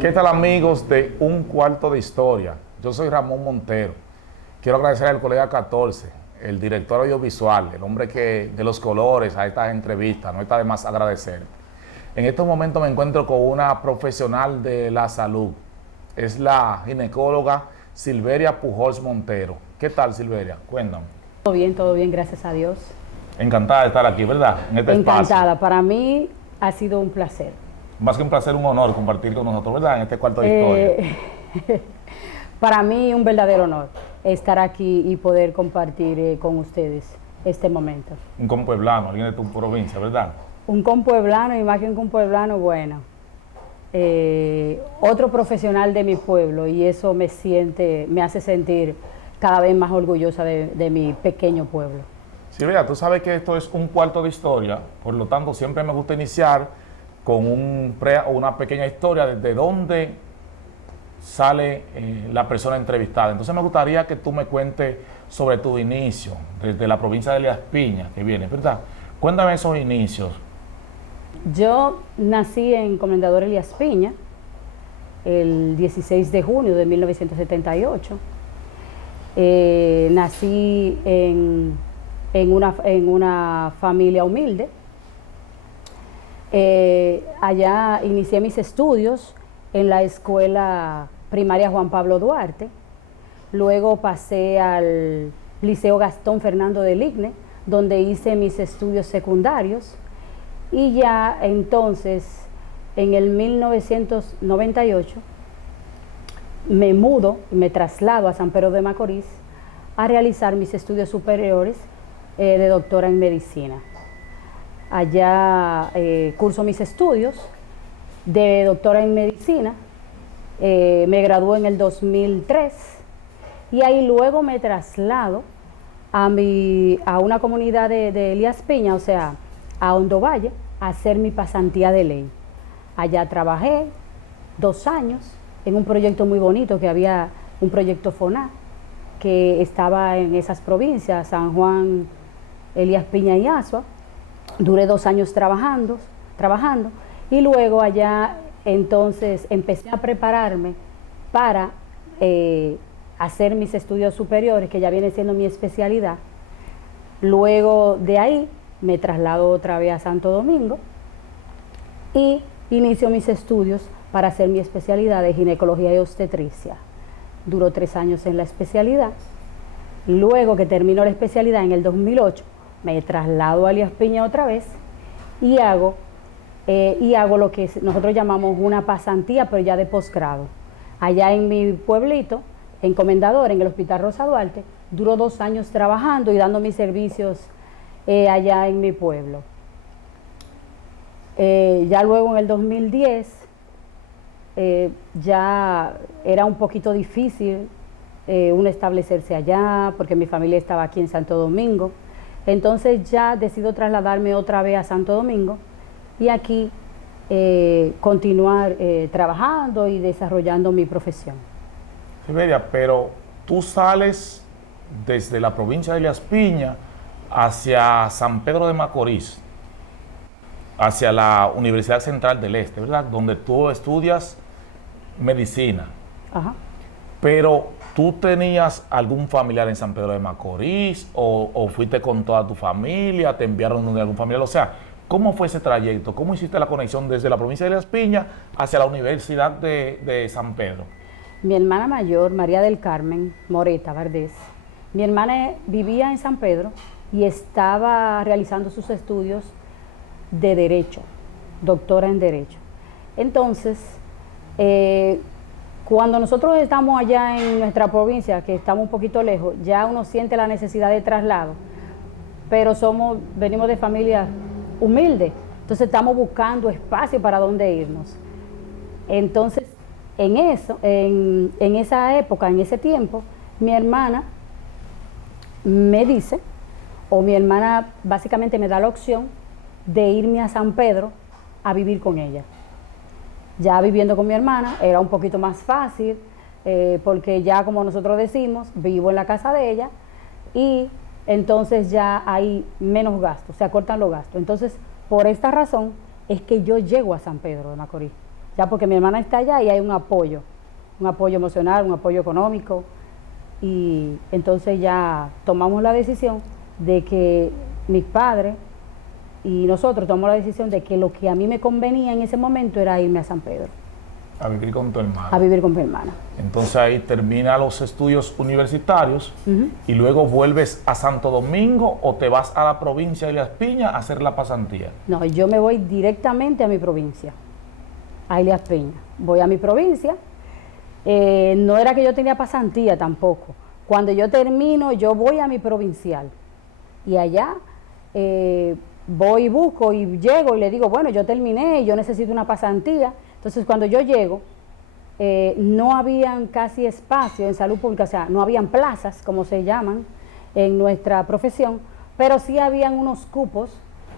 ¿Qué tal, amigos de Un Cuarto de Historia? Yo soy Ramón Montero. Quiero agradecer al colega 14, el director audiovisual, el hombre que de los colores a estas entrevistas, no está de más agradecer. En estos momentos me encuentro con una profesional de la salud. Es la ginecóloga Silveria Pujols Montero. ¿Qué tal, Silveria? Cuéntame. Todo bien, gracias a Dios. Encantada de estar aquí, ¿verdad? En este Encantada, espacio. para mí ha sido un placer. Más que un placer, un honor compartir con nosotros, ¿verdad? En este cuarto de historia. Para mí un verdadero honor estar aquí y poder compartir con ustedes este momento. Un compueblano, alguien de tu provincia, ¿verdad? Un compueblano y más que un compueblano, bueno, otro profesional de mi pueblo, y eso me hace sentir cada vez más orgullosa de mi pequeño pueblo. Silvia, tú sabes que esto es un cuarto de historia, por lo tanto siempre me gusta iniciar con una pequeña historia desde dónde sale la persona entrevistada. Entonces me gustaría que tú me cuentes sobre tu inicio, desde la provincia de Elías Piñas, que viene, ¿verdad? Cuéntame esos inicios. Yo nací en Comendador Elías Piña el 16 de junio de 1978. Nací en una familia humilde. Allá inicié mis estudios en la escuela primaria Juan Pablo Duarte. Luego pasé al Liceo Gastón Fernando de Ligne, donde hice mis estudios secundarios. Y ya entonces, en el 1998, me mudo y me traslado a San Pedro de Macorís a realizar mis estudios superiores de doctora en medicina. Allá curso mis estudios de doctora en medicina, me gradué en el 2003 y ahí luego me traslado a una comunidad de Elías Piña, o sea, a Hondo Valle, a hacer mi pasantía de ley. Allá trabajé 2 años en un proyecto muy bonito que había, un proyecto FONA, que estaba en esas provincias, San Juan, Elías Piña y Azua. Duré 2 años trabajando y luego allá entonces empecé a prepararme para hacer mis estudios superiores, que ya viene siendo mi especialidad. Luego de ahí me traslado otra vez a Santo Domingo y inicio mis estudios para hacer mi especialidad de ginecología y obstetricia. Duró 3 años en la especialidad. Luego que termino la especialidad en el 2008, me traslado a Elías Piña otra vez y hago lo que nosotros llamamos una pasantía, pero ya de posgrado. Allá en mi pueblito, en Comendador, en el Hospital Rosa Duarte, duró 2 años trabajando y dando mis servicios allá en mi pueblo. Ya luego en el 2010, ya era un poquito difícil uno establecerse allá, porque mi familia estaba aquí en Santo Domingo. Entonces ya decido trasladarme otra vez a Santo Domingo y aquí continuar trabajando y desarrollando mi profesión. Silveria, pero tú sales desde la provincia de Elías Piña hacia San Pedro de Macorís, hacia la Universidad Central del Este, ¿verdad? Donde tú estudias medicina. Ajá. Pero ¿tú tenías algún familiar en San Pedro de Macorís o fuiste con toda tu familia, te enviaron donde algún familiar? O sea, ¿cómo fue ese trayecto? ¿Cómo hiciste la conexión desde la provincia de Elías Piñas hacia la Universidad de San Pedro? Mi hermana mayor, María del Carmen Moreta Vardés, mi hermana vivía en San Pedro y estaba realizando sus estudios de Derecho, doctora en Derecho. Entonces, cuando nosotros estamos allá en nuestra provincia, que estamos un poquito lejos, ya uno siente la necesidad de traslado, pero venimos de familias humildes, entonces estamos buscando espacio para dónde irnos. Entonces, en esa época, en ese tiempo, mi hermana me dice, o mi hermana básicamente me da la opción de irme a San Pedro a vivir con ella. Ya viviendo con mi hermana era un poquito más fácil, porque ya, como nosotros decimos, vivo en la casa de ella y entonces ya hay menos gastos, se acortan los gastos. Entonces, por esta razón es que yo llego a San Pedro de Macorís. O ya porque mi hermana está allá y hay un apoyo emocional, un apoyo económico, y entonces ya tomamos la decisión de que mis padres y nosotros tomamos la decisión de que lo que a mí me convenía en ese momento era irme a San Pedro. A vivir con tu hermana. A vivir con mi hermana. Entonces ahí termina los estudios universitarios y luego vuelves a Santo Domingo o te vas a la provincia de Elías Piña a hacer la pasantía. No, yo me voy directamente a mi provincia, a Elías Piña. Voy a mi provincia. No era que yo tenía pasantía tampoco. Cuando yo termino, yo voy a mi provincial. Y allá voy y busco y llego y le digo, bueno, yo terminé, yo necesito una pasantía. Entonces, cuando yo llego, no habían casi espacio en salud pública, o sea, no habían plazas, como se llaman en nuestra profesión, pero sí habían unos cupos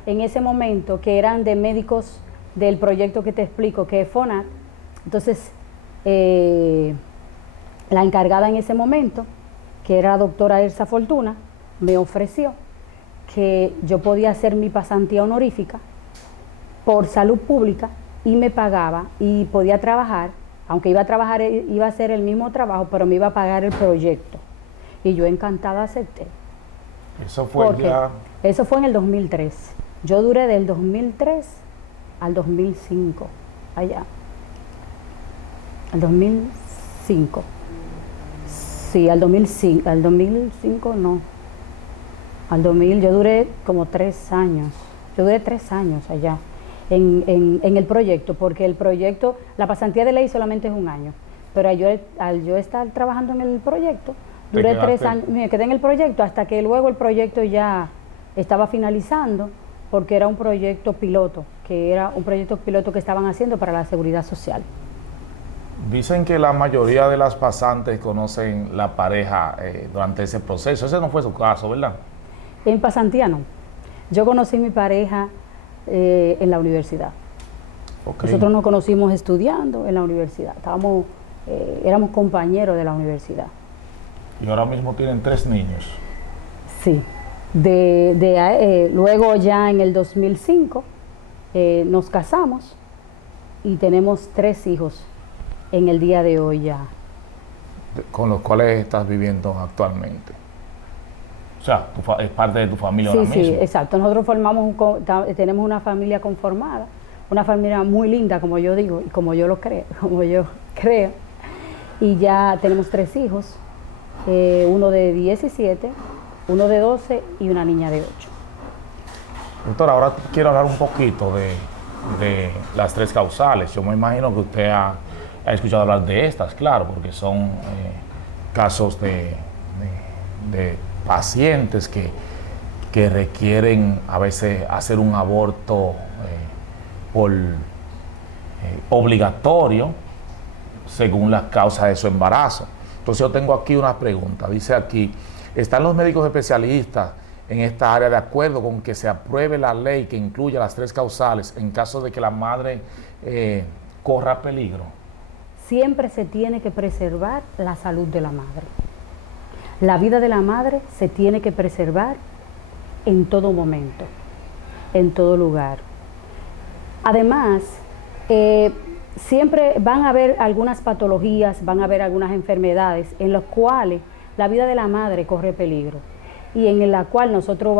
en ese momento que eran de médicos del proyecto que te explico, que es FONAT. Entonces, la encargada en ese momento, que era la doctora Elsa Fortuna, me ofreció que yo podía hacer mi pasantía honorífica por salud pública y me pagaba y podía trabajar, aunque iba a hacer el mismo trabajo, pero me iba a pagar el proyecto. Y yo encantada acepté. Eso fue ya... Eso fue en el 2003. Yo duré del 2003 al 2005, allá. Al 2005. Sí, al 2005 no. Al 2000 yo duré como 3 años. Yo duré 3 años allá en el proyecto, porque el proyecto, la pasantía de ley solamente es 1 año. Pero al yo estar trabajando en el proyecto, duré 3 años, me quedé en el proyecto hasta que luego el proyecto ya estaba finalizando, porque era un proyecto piloto, que estaban haciendo para la seguridad social. Dicen que la mayoría de las pasantes conocen la pareja durante ese proceso. Ese no fue su caso, ¿verdad? En pasantía no. Yo conocí a mi pareja en la universidad. Okay. Nosotros nos conocimos estudiando en la universidad. Éramos compañeros de la universidad. ¿Y ahora mismo tienen 3 niños? Sí. Luego ya en el 2005 nos casamos y tenemos 3 hijos en el día de hoy ya. ¿Con los cuales estás viviendo actualmente? O sea, es parte de tu familia ahora mismo. Sí, exacto. Nosotros tenemos una familia conformada, una familia muy linda, como yo digo, y como yo creo. Y ya tenemos 3 hijos, uno de 17, uno de 12 y una niña de 8. Doctora, ahora quiero hablar un poquito de las 3 causales. Yo me imagino que usted ha escuchado hablar de estas, claro, porque son casos de pacientes que requieren a veces hacer un aborto obligatorio según las causas de su embarazo. Entonces yo tengo aquí una pregunta, dice aquí, ¿están los médicos especialistas en esta área de acuerdo con que se apruebe la ley que incluya las 3 causales en caso de que la madre corra peligro? Siempre se tiene que preservar la salud de la madre. La vida de la madre se tiene que preservar en todo momento, en todo lugar. Además, siempre van a haber algunas patologías, van a haber algunas enfermedades en las cuales la vida de la madre corre peligro y en la cual nosotros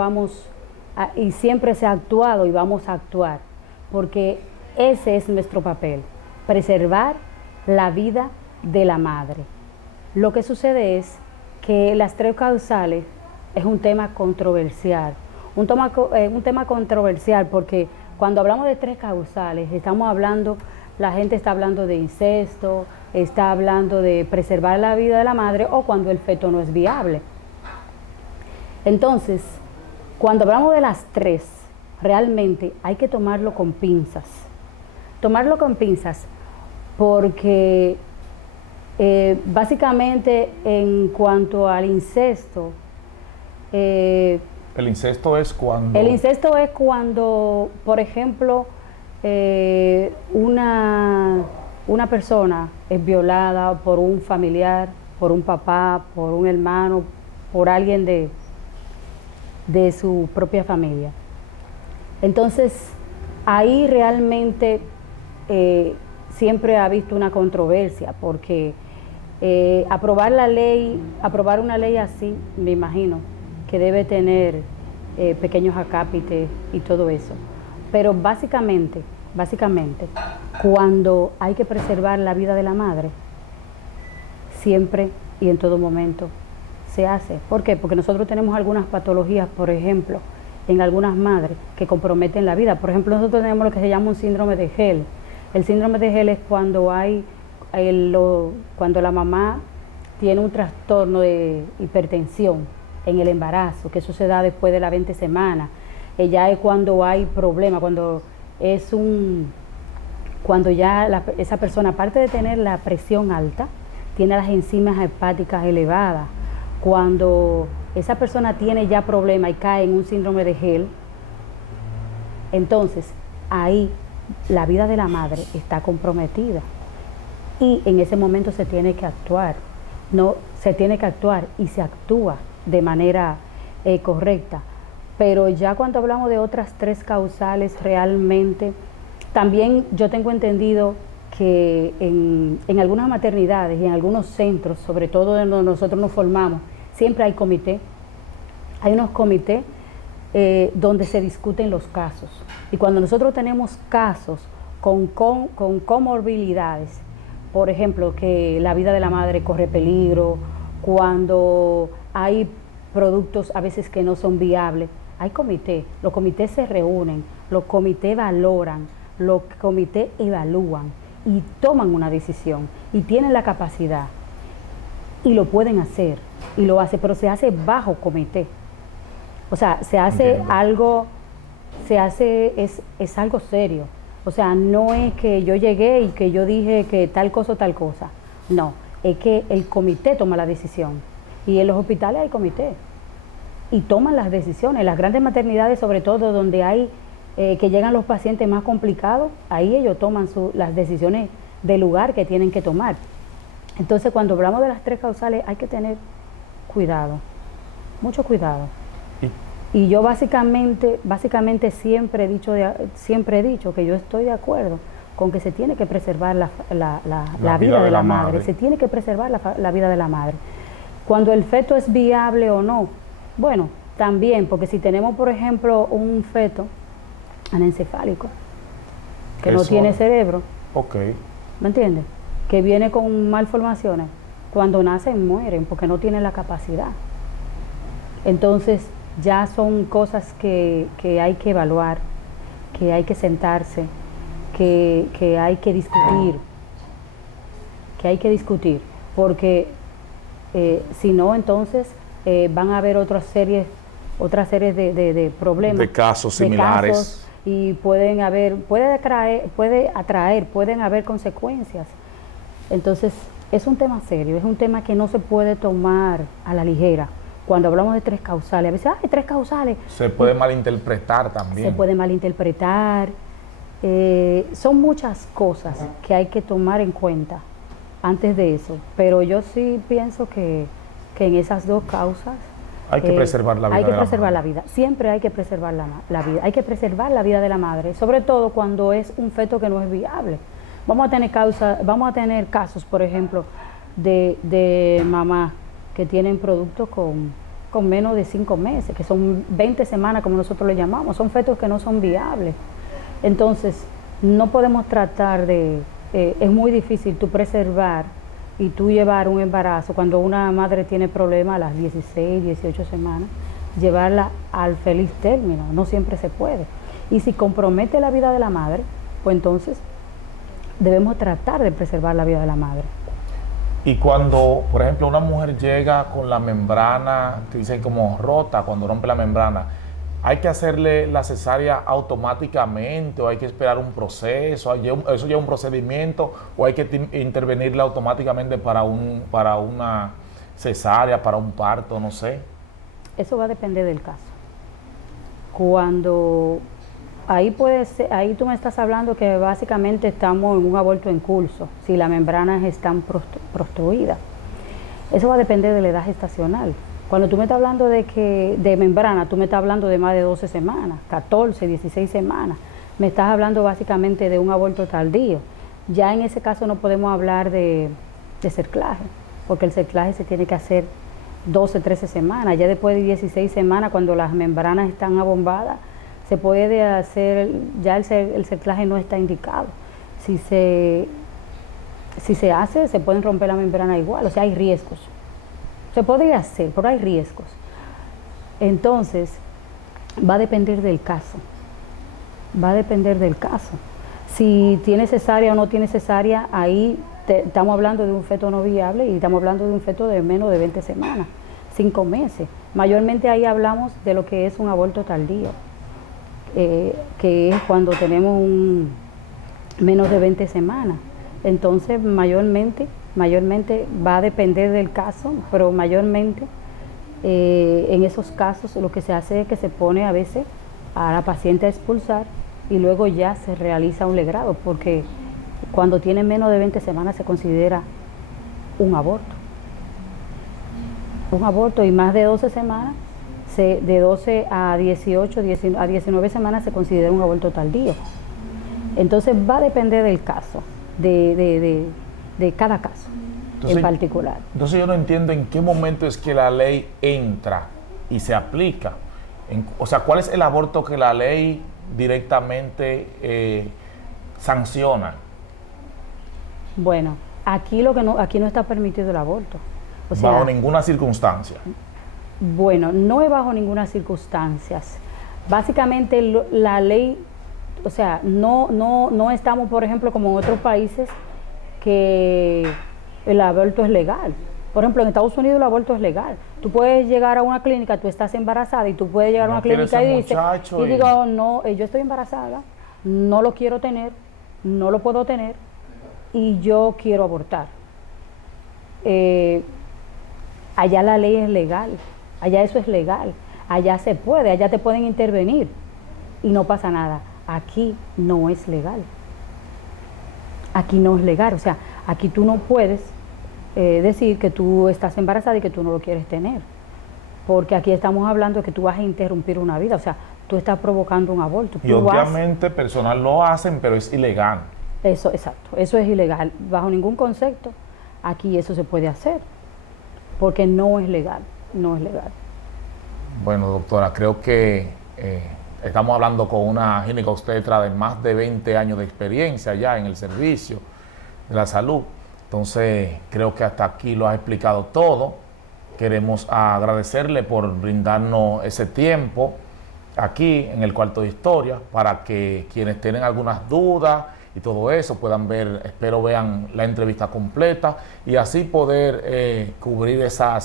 y siempre se ha actuado y vamos a actuar, porque ese es nuestro papel, preservar la vida de la madre. Lo que sucede es que las 3 causales es un tema controversial, un tema controversial porque cuando hablamos de 3 causales, la gente está hablando de incesto, está hablando de preservar la vida de la madre o cuando el feto no es viable. Entonces, cuando hablamos de las 3, realmente hay que tomarlo con pinzas. Tomarlo con pinzas porque básicamente en cuanto al incesto... ¿El incesto es cuando...? El incesto es cuando, por ejemplo, una persona es violada por un familiar, por un papá, por un hermano, por alguien de su propia familia. Entonces, ahí realmente siempre ha visto una controversia, porque aprobar una ley así, me imagino que debe tener pequeños acápites y todo eso. Pero básicamente, cuando hay que preservar la vida de la madre, siempre y en todo momento se hace. ¿Por qué? Porque nosotros tenemos algunas patologías, por ejemplo, en algunas madres que comprometen la vida. Por ejemplo, nosotros tenemos lo que se llama un síndrome de Hell. El síndrome de Hell es cuando cuando la mamá tiene un trastorno de hipertensión en el embarazo, que eso se da después de la 20 semanas. Ya es cuando hay problema, cuando ya esa persona, aparte de tener la presión alta, tiene las enzimas hepáticas elevadas. Cuando esa persona tiene ya problema y cae en un síndrome de Hell, entonces ahí la vida de la madre está comprometida y en ese momento se tiene que actuar. Y se actúa de manera correcta. Pero ya cuando hablamos de otras 3 causales, realmente también yo tengo entendido que en algunas maternidades y en algunos centros, sobre todo donde nosotros nos formamos, siempre hay comité. Hay unos comités donde se discuten los casos. Y cuando nosotros tenemos casos con comorbilidades, por ejemplo, que la vida de la madre corre peligro, cuando hay productos a veces que no son viables, hay comité. Los comités se reúnen, los comités valoran, los comités evalúan y toman una decisión y tienen la capacidad y lo pueden hacer y lo hacen, pero se hace bajo comité. O sea, se hace algo, es algo serio. O sea, no es que yo llegué y que yo dije que tal cosa o tal cosa. No, es que el comité toma la decisión. Y en los hospitales hay comité. Y toman las decisiones. Las grandes maternidades, sobre todo donde hay que llegan los pacientes más complicados, ahí ellos toman las decisiones del lugar que tienen que tomar. Entonces, cuando hablamos de las 3 causales, hay que tener cuidado, mucho cuidado. Y yo básicamente siempre he dicho que yo estoy de acuerdo con que se tiene que preservar la vida de la madre. Se tiene que preservar la vida de la madre. Cuando el feto es viable o no, bueno, también, porque si tenemos, por ejemplo, un feto anencefálico que no tiene cerebro, ¿me entiendes? Que viene con malformaciones, cuando nacen mueren porque no tienen la capacidad. Entonces ya son cosas que hay que evaluar, que hay que sentarse, que hay que discutir, porque si no, entonces van a haber otras series de problemas, de casos similares, y pueden haber consecuencias. Entonces es un tema serio, es un tema que no se puede tomar a la ligera. Cuando hablamos de 3 causales, a veces hay 3 causales. Se puede malinterpretar también. Se puede malinterpretar. Son muchas cosas que hay que tomar en cuenta antes de eso. Pero yo sí pienso que en esas 2 causas hay que preservar la vida. Hay que preservar la vida. Siempre hay que preservar la vida. Hay que preservar la vida de la madre, sobre todo cuando es un feto que no es viable. Vamos a tener casos, por ejemplo, de mamás que tienen productos con menos de 5 meses, que son 20 semanas como nosotros le llamamos, son fetos que no son viables. Entonces, no podemos tratar es muy difícil tú preservar y tú llevar un embarazo cuando una madre tiene problemas a las 16, 18 semanas, llevarla al feliz término, no siempre se puede. Y si compromete la vida de la madre, pues entonces debemos tratar de preservar la vida de la madre. Y cuando, por ejemplo, una mujer llega con la membrana, que dicen como rota, cuando rompe la membrana, ¿hay que hacerle la cesárea automáticamente o hay que esperar un proceso? ¿Eso ya es un procedimiento o hay que intervenirla automáticamente para una cesárea, para un parto, no sé? Eso va a depender del caso. Cuando ahí tú me estás hablando que básicamente estamos en un aborto en curso, si las membranas están prostruidas. Eso va a depender de la edad gestacional. Cuando tú me estás hablando de membrana, tú me estás hablando de más de 12 semanas, 14, 16 semanas. Me estás hablando básicamente de un aborto tardío. Ya en ese caso no podemos hablar de cerclaje, porque el cerclaje se tiene que hacer 12, 13 semanas. Ya después de 16 semanas, cuando las membranas están abombadas, se puede hacer, ya el cerclaje no está indicado. Si se hace, se pueden romper la membrana igual, o sea, hay riesgos. Se podría hacer, pero hay riesgos. Entonces, va a depender del caso. Va a depender del caso. Si tiene cesárea o no tiene cesárea, ahí estamos hablando de un feto no viable y estamos hablando de un feto de menos de 20 semanas, 5 meses. Mayormente ahí hablamos de lo que es un aborto tardío, que es cuando tenemos menos de 20 semanas. Entonces, mayormente va a depender del caso, pero mayormente en esos casos lo que se hace es que se pone a veces a la paciente a expulsar y luego ya se realiza un legrado, porque cuando tiene menos de 20 semanas se considera un aborto. Un aborto, y más de 12 semanas, de 12 a 18, a 19 semanas se considera un aborto tardío. Entonces va a depender del caso, de cada caso. Entonces, en particular. Entonces yo no entiendo en qué momento es que la ley entra y se aplica. O sea, ¿cuál es el aborto que la ley directamente sanciona? Bueno, aquí no está permitido el aborto. O sea, bajo ninguna circunstancia. Bueno, no es bajo ninguna circunstancia. Básicamente la ley, o sea, no estamos, por ejemplo, como en otros países que el aborto es legal. Por ejemplo, en Estados Unidos el aborto es legal. Tú puedes llegar a una clínica, tú estás embarazada y tú puedes llegar a una clínica y dices, digo, no, yo estoy embarazada, no lo quiero tener, no lo puedo tener y yo quiero abortar. Allá la ley es legal, allá eso es legal, allá se puede, allá te pueden intervenir y no pasa nada. Aquí no es legal. Aquí no es legal, o sea, aquí tú no puedes decir que tú estás embarazada y que tú no lo quieres tener, porque aquí estamos hablando de que tú vas a interrumpir una vida, o sea, tú estás provocando un aborto. Y obviamente personal lo hacen, pero es ilegal. Eso, exacto, eso es ilegal, bajo ningún concepto aquí eso se puede hacer, porque no es legal, no es legal. Bueno, doctora, creo que estamos hablando con una ginecobstetra de más de 20 años de experiencia ya en el servicio de la salud. Entonces, creo que hasta aquí lo ha explicado todo. Queremos agradecerle por brindarnos ese tiempo aquí en el Cuarto de Historia para que quienes tienen algunas dudas y todo eso puedan ver, espero vean la entrevista completa y así poder cubrir esa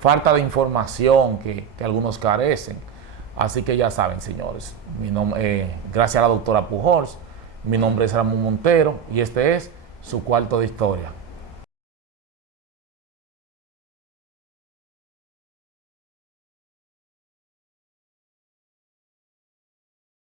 falta de información que algunos carecen. Así que ya saben, señores, gracias a la doctora Pujols, mi nombre es Ramón Montero y este es su Cuarto de Historia.